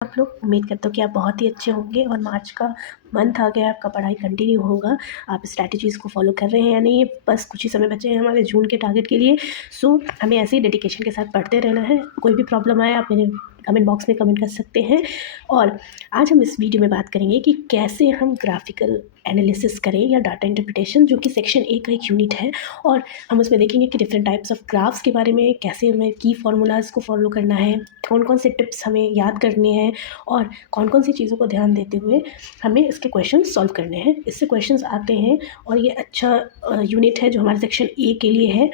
आप लोग उम्मीद करते हो कि आप बहुत ही अच्छे होंगे और मार्च का मंथ आ गया, आपका पढ़ाई कंटिन्यू होगा। आप स्ट्रैटेजीज़ को फॉलो कर रहे हैं या नहीं, बस कुछ ही समय बचे हैं हमारे जून के टारगेट के लिए। सो हमें ऐसे ही डेडिकेशन के साथ पढ़ते रहना है। कोई भी प्रॉब्लम आए आप मेरे कमेंट बॉक्स में कमेंट कर सकते हैं। और आज हम इस वीडियो में बात करेंगे कि कैसे हम ग्राफिकल एनालिसिस करें या डाटा इंटरप्रिटेशन, जो कि सेक्शन ए का एक यूनिट है। और हम उसमें देखेंगे कि डिफरेंट टाइप्स ऑफ ग्राफ्स के बारे में, कैसे हमें की फार्मूलाज़ को फॉलो करना है, कौन कौन से टिप्स हमें याद करने हैं और कौन कौन सी चीज़ों को ध्यान देते हुए हमें इसके क्वेश्चन सॉल्व करने हैं। इससे क्वेश्चंस आते हैं और ये अच्छा यूनिट है जो हमारे सेक्शन ए के लिए है।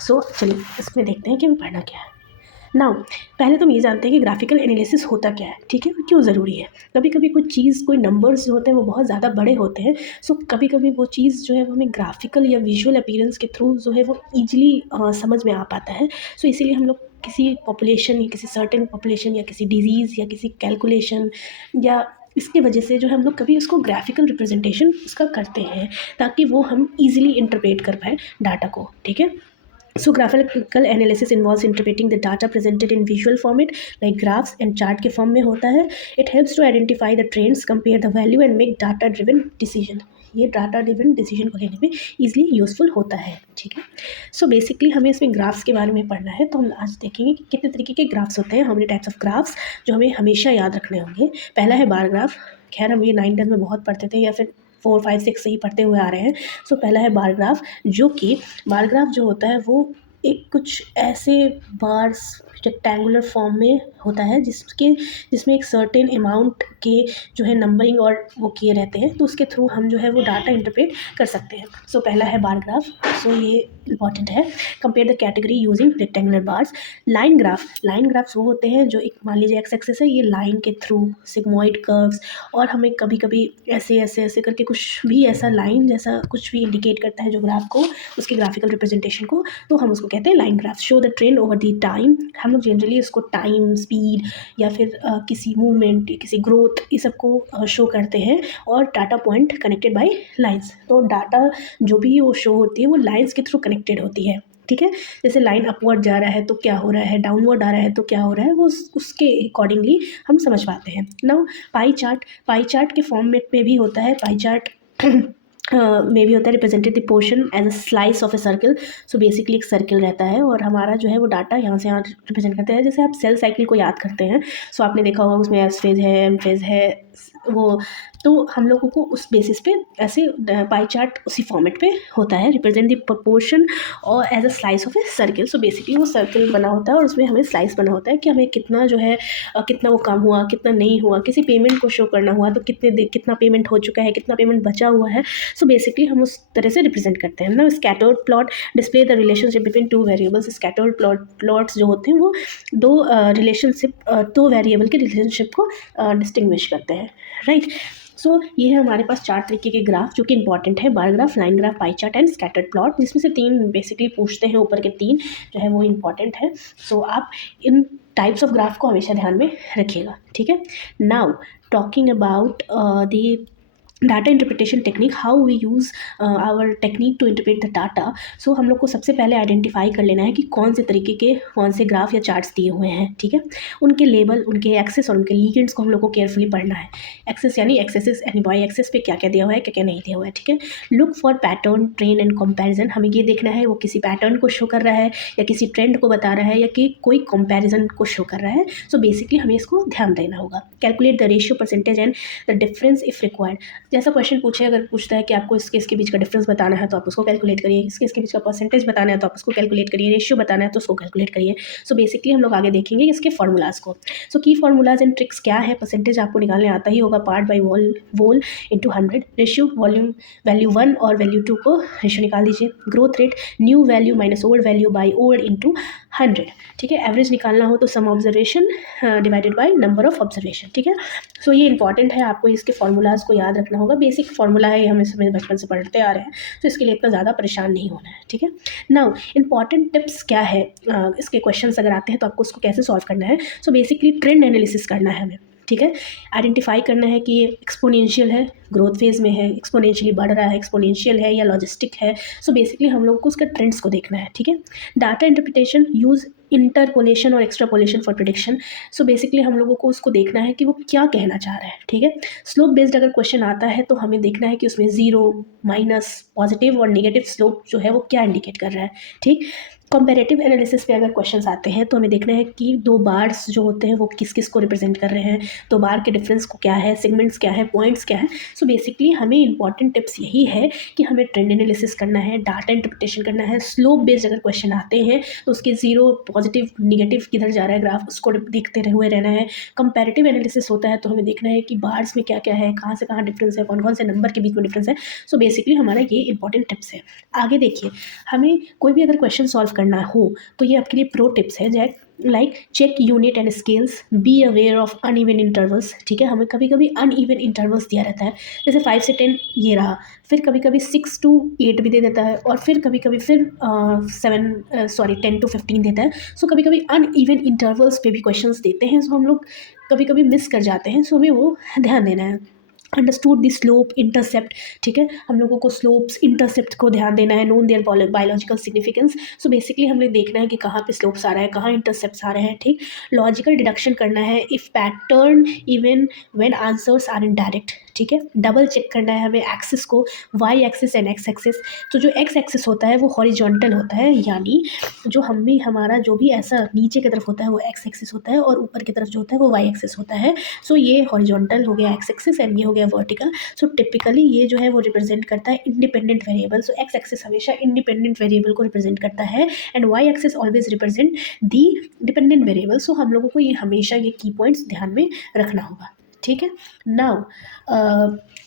सो चलिए इसमें देखते हैं कि हमें पढ़ना क्या है। नाउ पहले तो हम ये जानते हैं कि ग्राफिकल एनालिसिस होता क्या है, ठीक है, क्यों ज़रूरी है। कभी कभी कोई चीज़, कोई नंबर्स जो होते हैं वो बहुत ज़्यादा बड़े होते हैं। सो कभी कभी वो चीज़ जो है वो हमें ग्राफिकल या विजुअल अपीयरेंस के थ्रू जो है वो ईजिली समझ में आ पाता है। सो इसीलिए हम लोग किसी पॉपुलेशन या किसी सर्टेन पॉपुलेशन या किसी डिजीज़ या किसी कैलकुलेशन या इसकी वजह से जो है हम लोग कभी उसको ग्राफिकल रिप्रेजेंटेशन उसका करते हैं, ताकि वो हम ईजिली इंटरप्रेट कर पाए डाटा को, ठीक है। So graphical analysis involves interpreting the data presented in visual format like graphs and chart के form में होता है. It helps to identify the trends, compare the value and make data driven decision. ये data driven decision को लेने में easily useful होता है, ठीक है। सो बेसिकली हमें इसमें ग्राफ्स के बारे में पढ़ना है, तो हम आज देखेंगे कि कितने तरीके के ग्राफ्स होते हैं, how many types of graphs, जो हमें हमेशा याद रखने होंगे। पहला है बार ग्राफ। खैर हम ये 9-10 में बहुत पढ़ते थे या फिर 4-5-6 से ही पढ़ते हुए आ रहे हैं। सो पहला है बार ग्राफ, जो कि बार ग्राफ जो होता है वो एक कुछ ऐसे बार्स रेक्टेंगुलर फॉर्म में होता है जिसमें एक सर्टेन अमाउंट के जो है नंबरिंग और वो किए रहते हैं, तो उसके थ्रू हम जो है वो डाटा इंटरप्रेट कर सकते हैं। सो पहला है बार ग्राफ। सो ये इंपॉर्टेंट है। Compare the category using rectangular bars. Line graphs वो होते हैं जो एक, मान लीजिए एक्स एक्सिस है, ये लाइन के थ्रू सिग्मोइड कर्व्स, और हमें कभी कभी ऐसे ऐसे ऐसे करके कुछ भी ऐसा लाइन जैसा कुछ भी इंडिकेट करता है जो ग्राफ को, उसके ग्राफिकल रिप्रेजेंटेशन को, तो हम उसको कहते हैं line graph. Show the trend over the time. हम लोग जनरली इसको टाइम, स्पीड या फिर किसी मूवमेंट, किसी ग्रोथ, ये सब को शो करते हैं। और data point connected by lines, तो डाटा जो भी वो शो होती है वो लाइंस के थ्रू कनेक्टेड होती है, ठीक है। जैसे लाइन अपवर्ड जा रहा है तो क्या हो रहा है, डाउनवर्ड आ रहा है तो क्या हो रहा है, वो उसके अकॉर्डिंगली हम समझ पाते हैं। नाउ पाई चार्ट के फॉर्मेट में भी होता है। पाई चार्ट में भी होता है represented the portion as a slice of a circle. So basically एक सर्कल रहता है और हमारा जो है वो डाटा यहाँ से यहाँ रिप्रेजेंट करते हैं। जैसे आप सेल साइकिल को याद करते हैं, सो आपने देखा होगा उसमें एस फेज है, एम फेज है, वो, तो हम लोगों को उस बेसिस पे ऐसे पाई चार्ट उसी फॉर्मेट पे होता है, रिप्रेजेंट द प्रपोर्शन और as a slice of a circle. So basically वो सर्कल बना होता है और उसमें हमें स्लाइस बना होता है कि हमें कितना जो है कितना वो काम हुआ, कितना नहीं हुआ, किसी पेमेंट को शो करना हुआ तो कितना पेमेंट हो चुका है, कितना पेमेंट बचा हुआ है। सो बेसिकली हम उस तरह से रिप्रेजेंट करते हैं ना। Scattered plot display the relationship between two variables. Scattered plots जो होते हैं वो दो वेरिएबल के रिलेशनशिप को डिस्टिंग्विश करते हैं, राइट। सो ये है हमारे पास 4 तरीके के ग्राफ जो कि इंपॉर्टेंट है, bar graph, line graph, pie chart and scattered plot, जिसमें से 3 बेसिकली पूछते हैं, ऊपर के 3 जो है वो इंपॉर्टेंट है। सो आप इन टाइप्स ऑफ ग्राफ को हमेशा ध्यान में रखिएगा, ठीक है। Now talking about the data interpretation technique, how we use our technique to interpret the data. So हम लोग को सबसे पहले आइडेंटिफाई कर लेना है कि कौन से तरीके के कौन से ग्राफ या चार्ट्स दिए हुए हैं, ठीक है। उनके लेबल, उनके एक्सेस और उनके लीगेंड्स को हम लोग को केयरफुली पढ़ना है। एक्सेस यानी एक्सेस यानी वाई एक्सेस पे क्या क्या दिया हुआ है, क्या क्या नहीं दिया हुआ है, ठीक है। Look for pattern, trend and comparison. हमें ये देखना है वो किसी पैटर्न को शो कर रहा है या किसी ट्रेंड को बता रहा है या कि कोई कंपैरिजन को शो कर रहा है। सो बेसिकली हमें इसको ध्यान देना होगा। Calculate the ratio, percentage and the difference if required. जैसा क्वेश्चन पूछे, अगर पूछता है कि आपको इसके बीच का डिफरेंस बताना है तो आप उसको कैलकुलेट करिए, इसके बीच का परसेंटेज बताना है तो आप उसको कैलकुलेट करिए, रेशियो बताना है तो उसको कैलकुलेट करिए। सो बेसिकली हम लोग आगे देखेंगे इसके फार्मूलाज को। सो की फार्मूलाज एंड ट्रिक्स क्या है। परसेंटेज आपको निकालने आता ही होगा, part by whole into 100। Ratio, volume, value 1 और वैल्यू 2 को रेशियो निकाल दीजिए। Growth rate, new value minus old value by old into 100, ठीक है। एवरेज निकालना हो तो sum observation divided by number of observation, ठीक है। सो ये इंपॉर्टेंट है, आपको इसके फार्मूलाज को याद रखना होगा। बेसिक फार्मूला है, हम इसमें बचपन से पढ़ते आ रहे हैं, तो इसके लिए इतना ज़्यादा परेशान नहीं होना है, ठीक है। नाउ इंपॉर्टेंट टिप्स क्या है, इसके क्वेश्चंस अगर आते हैं तो आपको उसको कैसे सॉल्व करना है। सो बेसिकली ट्रेंड एनालिसिस करना है हमें, ठीक है। आइडेंटिफाई करना है कि ये एक्सपोनेंशियल है, ग्रोथ फेज में है, एक्सपोनेंशियली बढ़ रहा है, एक्सपोनेंशियल है या लॉजिस्टिक है। सो बेसिकली हम लोग को उसके ट्रेंड्स को देखना है, ठीक है। डाटा इंटरप्रिटेशन, यूज़ इंटरपोलेशन और extrapolation for prediction. So basically हम लोगों को उसको देखना है कि वो क्या कहना चाह रहा है, ठीक है। स्लोप बेस्ड अगर क्वेश्चन आता है तो हमें देखना है कि उसमें ज़ीरो, माइनस, पॉजिटिव और नेगेटिव स्लोप जो है वो क्या इंडिकेट कर रहा है, ठीक। कंपैरेटिव एनालिसिस पे अगर क्वेश्चंस आते हैं तो हमें देखना है कि दो बार्स जो होते हैं वो किस किस को रिप्रेजेंट कर रहे हैं, तो बार के डिफरेंस को क्या है, सेगमेंट्स क्या है, पॉइंट्स क्या है। सो बेसिकली हमें इंपॉर्टेंट टिप्स यही है कि हमें ट्रेंड एनालिसिस करना है, डाटा इंटरप्रिटेशन करना है। स्लोप बेस्ड अगर क्वेश्चन आते हैं तो उसके जीरो, पॉजिटिव, निगेटिव किधर जा रहा है ग्राफ, उसको देखते हुए रहना है। कंपैरेटिव एनालिसिस होता है तो हमें देखना है कि बार्स में क्या क्या है, कहाँ से कहाँ डिफरेंस है, कौन कौन से नंबर के बीच में डिफरेंस है। सो बेसिकली हमारा ये इंपॉर्टेंट टिप्स है। आगे देखिए, हमें कोई भी अगर क्वेश्चन सॉल्व करना हो तो ये आपके लिए प्रो टिप्स है, jack like check unit and scales, be aware of uneven intervals, ठीक है। हमें कभी कभी अनइवन इंटरवल्स दिया रहता है, जैसे 5 से 10 ये रहा, फिर कभी कभी 6 to 8 भी दे देता है, और फिर कभी कभी फिर 10 to 15 देता है। सो कभी कभी अनइवन इंटरवल्स पे भी क्वेश्चंस देते हैं, सो हम लोग कभी कभी मिस कर जाते हैं, सो हमें वो ध्यान देना है। अंडरस्टूड द स्लोप इंटरसेप्ट, ठीक है, हम लोगों को स्लोप्स इंटरसेप्ट को ध्यान देना है। Known their biological significance, so basically हमें देखना है कि कहाँ पे स्लोप्स आ रहा है, कहाँ इंटरसेप्ट्स आ रहे हैं, ठीक। लॉजिकल डिडक्शन करना है, if pattern even when answers are indirect, ठीक है। डबल चेक करना है हमें एक्सिस को, y axis and x axis. तो जो एक्स एक्सिस होता है वो हॉरिजॉन्टल होता है, यानी जो हमारा जो भी ऐसा नीचे की तरफ होता है वो एक्स एक्सिस होता है, और ऊपर की तरफ जो होता है वो वाई एक्सिस होता है। सो ये हॉरिजॉन्टल हो गया एक्स एक्सिस, एंड ये हो गया वर्टिकल। सो टिपिकली ये जो है वो रिप्रेजेंट करता है independent variable. So X axis हमेशा इंडिपेंडेंट वेरिएबल को रिप्रेजेंट करता है, and Y axis always represent the dependent variable. So हम लोगों को ये हमेशा ये की पॉइंट्स ध्यान में रखना होगा, ठीक है। नाउ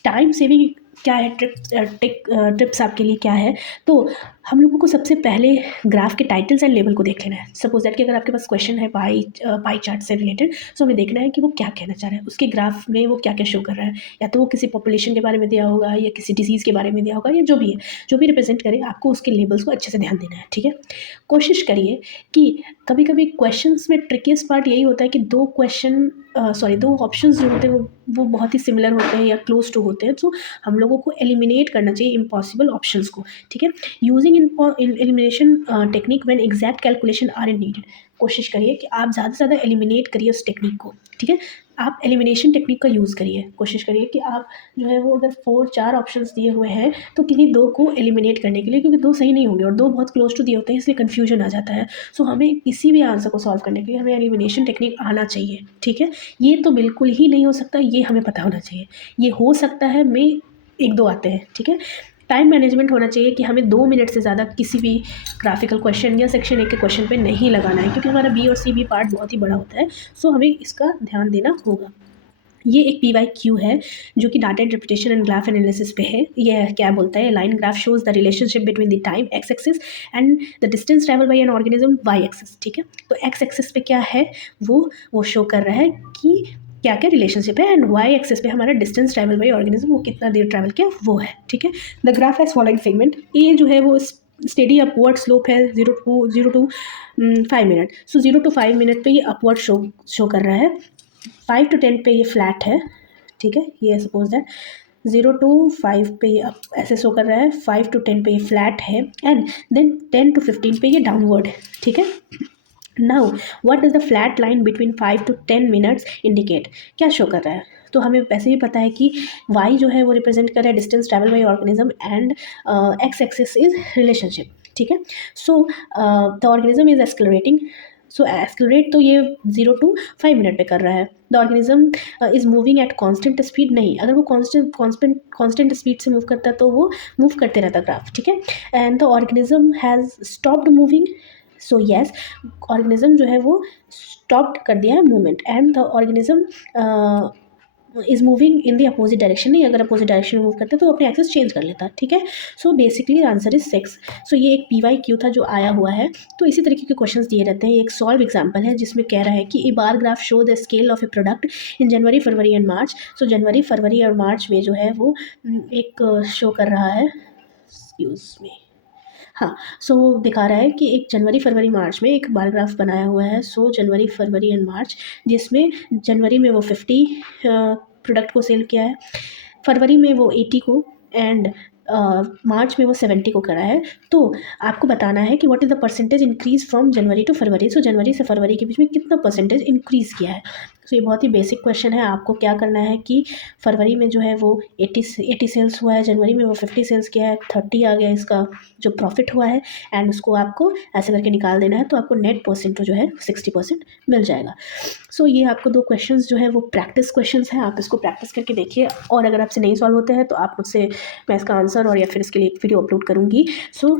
टाइम सेविंग क्या है, टिप्स आपके लिए क्या है, तो हम लोगों को सबसे पहले ग्राफ के टाइटल्स एंड लेबल को देख लेना है। सपोज दैट कि अगर आपके पास क्वेश्चन है पाई चार्ट से रिलेटेड, सो हमें देखना है कि वो क्या कहना चाह रहा है, उसके ग्राफ में वो क्या क्या शो कर रहा है। या तो वो किसी पॉपुलेशन के बारे में दिया होगा, या किसी डिजीज़ के बारे में दिया होगा, या जो भी है, जो भी रिप्रेजेंट करे, आपको उसके लेबल्स को अच्छे से ध्यान देना है, ठीक है। कोशिश करिए कि कभी कभी क्वेश्चंस में ट्रिकीस्ट पार्ट यही होता है कि दो ऑप्शंस जो होते हैं वो बहुत ही सिमिलर होते हैं या क्लोज टू होते हैं। तो हम लोगों को एलिमिनेट करना चाहिए इम्पॉसिबल ऑप्शंस को, ठीक है। Using elimination technique when exact calculation are needed, कोशिश करिए कि आप ज़्यादा से ज़्यादा एलिमिनेट करिए उस टेक्निक को, ठीक है। आप एलिमिनेशन टेक्निक का यूज़ करिए, कोशिश करिए कि आप जो है वो अगर 4-4 ऑप्शंस दिए हुए हैं तो किन्हीं 2 को एलिमिनेट करने के लिए, क्योंकि 2 सही नहीं होंगे और 2 बहुत क्लोज टू दिए होते हैं, इसलिए कन्फ्यूजन आ जाता है। सो हमें किसी भी आंसर को सॉल्व करने के लिए हमें एलिमिनेशन टेक्निक आना चाहिए, ठीक है। ये तो बिल्कुल ही नहीं हो सकता, ये हमें पता होना चाहिए। ये हो सकता है में 1-2 आते हैं, ठीक है। टाइम मैनेजमेंट होना चाहिए कि हमें 2 मिनट से ज़्यादा किसी भी ग्राफिकल क्वेश्चन या सेक्शन 1 के क्वेश्चन पे नहीं लगाना है, क्योंकि हमारा बी और सी भी पार्ट बहुत ही बड़ा होता है। सो हमें इसका ध्यान देना होगा। ये एक PYQ है जो कि data interpretation and graph analysis पे है। ये क्या बोलता है, line graph shows the relationship between the time x axis and the distance travel by an organism y axis, ठीक है। तो एक्स एक्सिस पे क्या है, वो शो कर रहा है कि क्या क्या रिलेशनशिप है, एंड वाई एक्सिस पे हमारा डिस्टेंस ट्रैवल बाय ऑर्गेनिज्म, वो कितना देर ट्रैवल किया वो है, ठीक है। The graph has following segment, ये जो है वो स्टेडी अपवर्ड स्लोप है 0 to 5 minute. So 0 to 5 minute पे ये अपवर्ड शो कर रहा है। 5 to 10 पे ये फ्लैट है, ठीक है। ये सपोज दैट 0 to 5 पे ये ऐसे शो कर रहा है, 5 to 10 पे ये फ्लैट है, एंड देन 10 to 15 पे ये डाउनवर्ड है, ठीक है। Now what does the flat line between 5 to 10 minutes indicate, क्या शो कर रहा है। तो हमें वैसे भी पता है कि y जो है वो रिप्रेजेंट कर रहा है distance travel bye organism, and x axis is relationship, ठीक है। So the organism is accelerating, so accelerate तो ये 0 to 5 मिनट पे कर रहा है। The organism is moving at constant speed, नहीं, अगर वो कॉन्स्टेंट स्पीड से मूव करता है तो वो मूव करते रहता ग्राफ, ठीक है। And the organism has stopped moving, so yes, organism जो है वो स्टॉप्ड कर दिया है movement, and the organism is moving in the opposite direction, नहीं, अगर अपोजिट डायरेक्शन में मूव करते तो अपने एक्सेस चेंज कर लेता, ठीक है। So basically answer is 6। सो ये एक PYQ था जो आया हुआ है। तो इसी तरीके के क्वेश्चंस दिए रहते हैं। एक सॉल्व एग्जांपल है जिसमें कह रहा है कि a bar graph show the scale of a product in January, February and March. So जनवरी, फरवरी और मार्च में जो है वो एक शो कर रहा है, एक्सक्यूज मी, हाँ। सो दिखा रहा है कि एक जनवरी, फरवरी, मार्च में एक बार ग्राफ बनाया हुआ है। सो जनवरी, फरवरी एंड मार्च, जिसमें जनवरी में वो 50 प्रोडक्ट को सेल किया है, फरवरी में वो 80 को, एंड मार्च में वो 70 को करा है, तो आपको बताना है कि what is the percentage increase from January to February. So जनवरी से फरवरी के बीच में कितना परसेंटेज इंक्रीज़ किया है। सो ये बहुत ही बेसिक क्वेश्चन है। आपको क्या करना है कि फरवरी में जो है वो 80 सेल्स हुआ है, जनवरी में वो 50 सेल्स किया है, 30 आ गया इसका जो प्रॉफिट हुआ है, एंड उसको आपको ऐसे करके निकाल देना है, तो आपको नेट परसेंट जो है 60% मिल जाएगा। सो ये आपको 2 क्वेश्चंस जो है वो प्रैक्टिस क्वेश्चंस हैं, आप इसको प्रैक्टिस करके देखिए, और अगर आपसे नहीं सॉल्व होते हैं तो आप मुझसे, मैं इसका आंसर और या फिर इसके लिए एक वीडियो अपलोड करूँगी। सो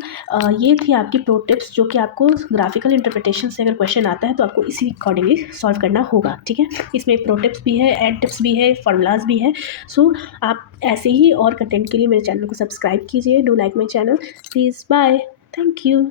ये थी आपकी प्रो टिप्स, जो कि आपको ग्राफिकल इंटरप्रिटेशन से अगर क्वेश्चन आता है तो आपको इसी अकॉर्डिंगली सॉल्व करना होगा, ठीक है। इसमें प्रो टिप्स भी है, एड टिप्स भी है, फार्मूलाज भी है। सो आप ऐसे ही और कंटेंट के लिए मेरे चैनल को सब्सक्राइब कीजिए। Do like my channel please. Bye, thank you.